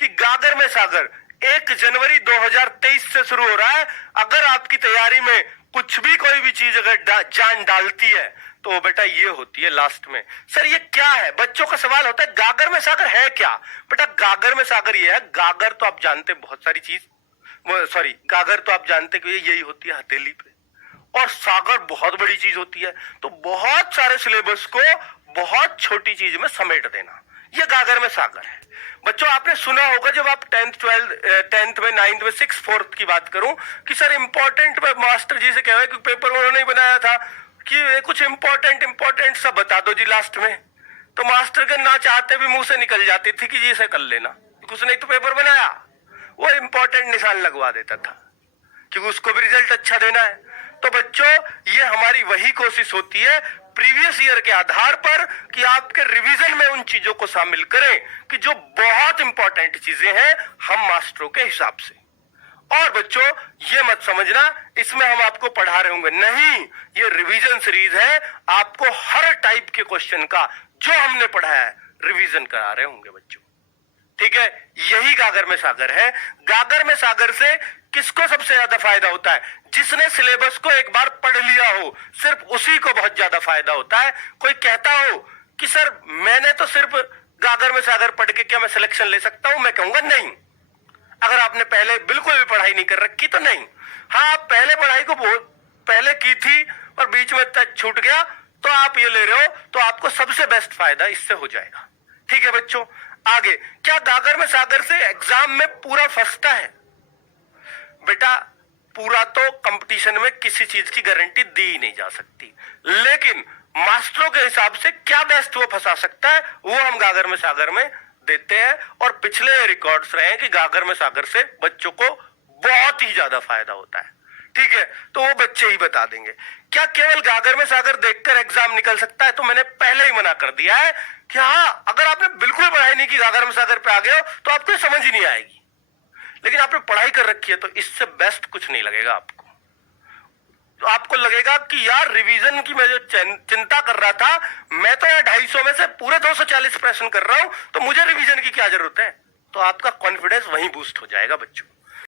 कि गागर में सागर 1 जनवरी 2023 से शुरू हो रहा है। अगर आपकी तैयारी में कुछ भी कोई भी चीज अगर जान डालती है तो बेटा ये होती है लास्ट में। सर ये क्या है? बच्चों का सवाल होता है गागर में सागर है क्या? बेटा गागर में सागर ये है, गागर तो आप जानते हैं बहुत सारी चीज, सॉरी गागर तो आप जानते कि यही होती है हथेली पे, और सागर बहुत बड़ी चीज होती है। तो बहुत सारे सिलेबस को बहुत छोटी चीज में समेट देना, ये गागर में सागर है। बच्चों आपने सुना होगा जब आप 10th में 9th में 6th 4th की बात करूं कि सर इंपॉर्टेंट मास्टर जी से कह रहे कि पेपर उन्होंने नहीं बनाया था कि कुछ इंपॉर्टेंट सब बता दो जी लास्ट में, तो मास्टर के ना चाहते भी मुंह से निकल जाती थी कि जी इसे कर लेना, कुछ नहीं तो पेपर बनाया, वो इंपॉर्टेंट निशान लगवा देता था क्योंकि उसको भी रिजल्ट अच्छा देना है। तो बच्चों ये हमारी वही कोशिश होती है प्रीवियस ईयर के आधार पर कि आपके रिवीजन में उन चीजों को शामिल करें कि जो बहुत इंपॉर्टेंट चीजें हैं हम मास्टरों के हिसाब से। और बच्चों ये मत समझना इसमें हम आपको पढ़ा रहे होंगे, नहीं, ये रिवीजन सीरीज है, आपको हर टाइप के क्वेश्चन का जो हमने पढ़ा है रिवीजन करा रहे होंगे बच्चों, ठीक है। यही गागर में सागर है। गागर में सागर से किसको सबसे ज्यादा फायदा होता है? जिसने सिलेबस को एक बार पढ़ लिया हो, सिर्फ उसी को बहुत ज्यादा फायदा होता है। कोई कहता हो कि सर मैंने तो सिर्फ गागर में सागर पढ़ के क्या मैं सिलेक्शन ले सकता हूं? मैं कहूंगा नहीं। अगर आपने पहले बिल्कुल भी पढ़ाई नहीं कर रखी तो नहीं। हाँ आप पहले पढ़ाई को पहले की थी और बीच में छूट गया तो आप ये ले रहे हो तो आपको सबसे बेस्ट फायदा इससे हो जाएगा, ठीक है बच्चों। आगे क्या गागर में सागर से एग्जाम में पूरा फंसता है? बेटा पूरा तो कंपटीशन में किसी चीज की गारंटी दी ही नहीं जा सकती, लेकिन मास्टरों के हिसाब से क्या बेस्ट वो फंसा सकता है वो हम गागर में सागर में देते हैं। और पिछले रिकॉर्ड्स रहे हैं कि गागर में सागर से बच्चों को बहुत ही ज्यादा फायदा होता है, ठीक है। तो वो बच्चे ही बता देंगे। क्या केवल गागर में सागर देखकर एग्जाम निकल सकता है? तो मैंने पहले ही मना कर दिया है कि हाँ अगर आपने बिल्कुल पढ़ाई नहीं की गागर में सागर पे आ गए हो तो आपको समझ ही नहीं आएगी, लेकिन आपने पढ़ाई कर रखी है तो इससे बेस्ट कुछ नहीं लगेगा आपको। तो आपको लगेगा कि यार रिवीजन की मैं जो चिंता कर रहा था, मैं तो यार 250 में से पूरे 240 प्रश्न कर रहा हूं, तो मुझे रिवीजन की क्या जरूरत है? तो आपका कॉन्फिडेंस वहीं बूस्ट हो जाएगा बच्चों।